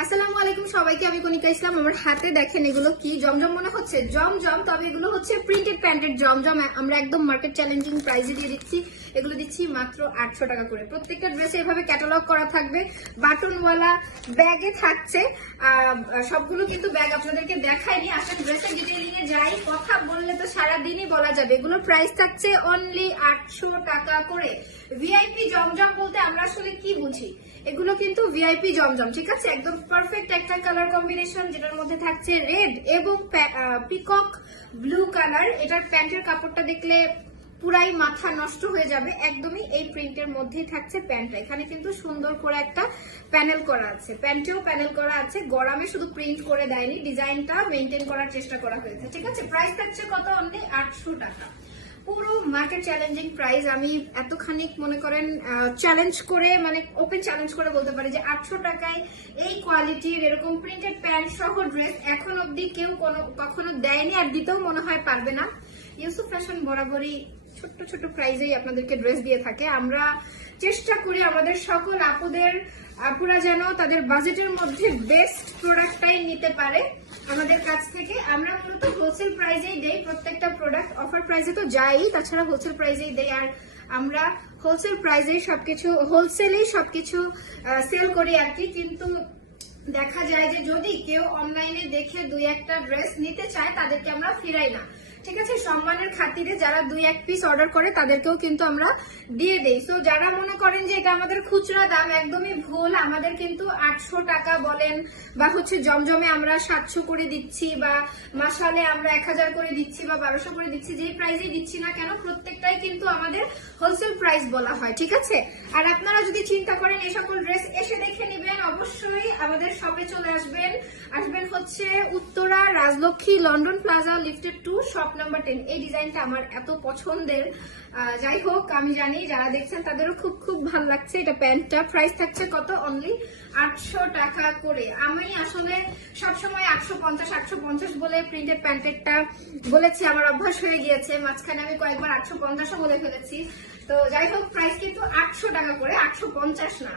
আসসালামু আলাইকুম সবাইকে, আমি কনিকা ইসলাম। আমার হাতে দেখেন এগুলো কি জমজম মনে হচ্ছে, জমজম, তবে এগুলো হচ্ছে প্রিন্টেড প্যান্টের জমজম। আমরা একদম মার্কেট চ্যালেঞ্জিং প্রাইসে দিয়ে দিচ্ছি। এগুলো দিচ্ছি মাত্র 800 টাকা করে। প্রত্যেকটা ড্রেসে এভাবে ক্যাটালগ করা থাকবে, বাটনওয়ালা ব্যাগে থাকছে। সবগুলো কিন্তু ব্যাগ আপনাদেরকে দেখাইনি। আসলে ড্রেসের ডিটেইলিং এ যাই, কথা বললে তো সারাদিনই বলা যাবে। এগুলোর প্রাইস থাকছে অনলি 800 টাকা করে। ভিআইপি জমজম বলতে আমরা আসলে কি বুঝি? এগুলো কিন্তু ভিআইপি জমজম, ঠিক আছে? একদম পারফেক্ট একটা কালার কম্বিনেশন, যেটার মধ্যে থাকছে রেড এবং পিকক ব্লু কালার। এটার প্যান্টের কাপড়টা দেখলে পুরাই মাথা নষ্ট হয়ে যাবে। একদমই এই প্রিন্টের মধ্যেই থাকছে প্যান্টটা। এখানে কিন্তু সুন্দর করে একটা প্যানেল করা আছে, প্যান্টেও প্যানেল করা আছে। গরমে শুধু প্রিন্ট করে দেয়নি, ডিজাইনটা মেনটেন করার চেষ্টা করা হয়েছে, ঠিক আছে? প্রাইস থাকছে কত? অনলি 800 টাকা। পুরো মার্কেট চ্যালেঞ্জিং প্রাইস। আমি এতখানি মনে করেন চ্যালেঞ্জ করে, মানে ওপেন চ্যালেঞ্জ করে বলতে পারি যে 800 টাকায় এই কোয়ালিটির এরকম প্রিন্টেড প্যান্ট সহ ড্রেস এখন অব্দি কেউ কখনো দেয়নি, আর দিতেও মনে হয় পারবে না। ইউসুফ ফ্যাশন বরাবরই ছোট্ট ছোট্ট প্রাইজেই আপনাদেরকে ড্রেস দিয়ে থাকে। আমরা চেষ্টা করি আমাদের সকল আপুরা যেন তাদের বাজেটের মধ্যে বেস্ট প্রোডাক্টটাই নিতে পারে আমাদের কাছ থেকে। আমরা মূলত হোলসেল প্রাইজেই দেই প্রত্যেকটা প্রোডাক্ট। অফার প্রাইজে তো যাই, তাছাড়া হোলসেল প্রাইজেই দেই। আর আমরা হোলসেল প্রাইজেই সবকিছু, হোলসেলেই সবকিছু সেল করি আর কি। কিন্তু দেখা যায় যে যদি কেউ অনলাইনে দেখে দুই একটা ড্রেস নিতে চায়, তাদেরকে আমরা ফিরাই না, ঠিক আছে? সম্মানের খাতিরে যারা দুই এক পিস অর্ডার করে তাদেরকেও কিন্তু আমরা দিয়ে দেই। সো যারা মনে করেন যে এটা আমাদের খুচরা দাম, একদমই ভুল। আমাদের কিন্তু 800 টাকা বলেন, বা হচ্ছে জমজমে আমরা 700 করে দিচ্ছি, বা মাসালে আমরা 1000 করে দিচ্ছি, বা 1200 করে দিচ্ছি। যেই প্রাইসে দিচ্ছি না কেন, প্রত্যেকটাই কিন্তু আমাদের হোলসেল প্রাইস বলা হয়, ঠিক আছে? আর আপনারা যদি চিন্তা করেন এই সকল ড্রেস এসে দেখে নেবেন, অবশ্যই আমাদের শপে চলে আসবেন হচ্ছে Uttara Rajlakshmi London plaza lifted 2 shop number 10। এই ডিজাইনটা আমার এত পছন্দের। যাই হোক, আমি জানি যারা দেখছেন তাদেরও খুব খুব ভালো লাগছে। এটা প্যান্টটা প্রাইস থাকছে কত? অনলি 800 টাকা করে। আমি আসলে সবসময় 850 বলে প্রিন্টেড প্যান্টেরটা বলেছি, আমার অভ্যাস হয়ে গিয়েছে। মাঝখানে আমি কয়েকবার 850 বলে ফেলেছি। তো যাই হোক, প্রাইস কিন্তু 800 টাকা করে, 850 না।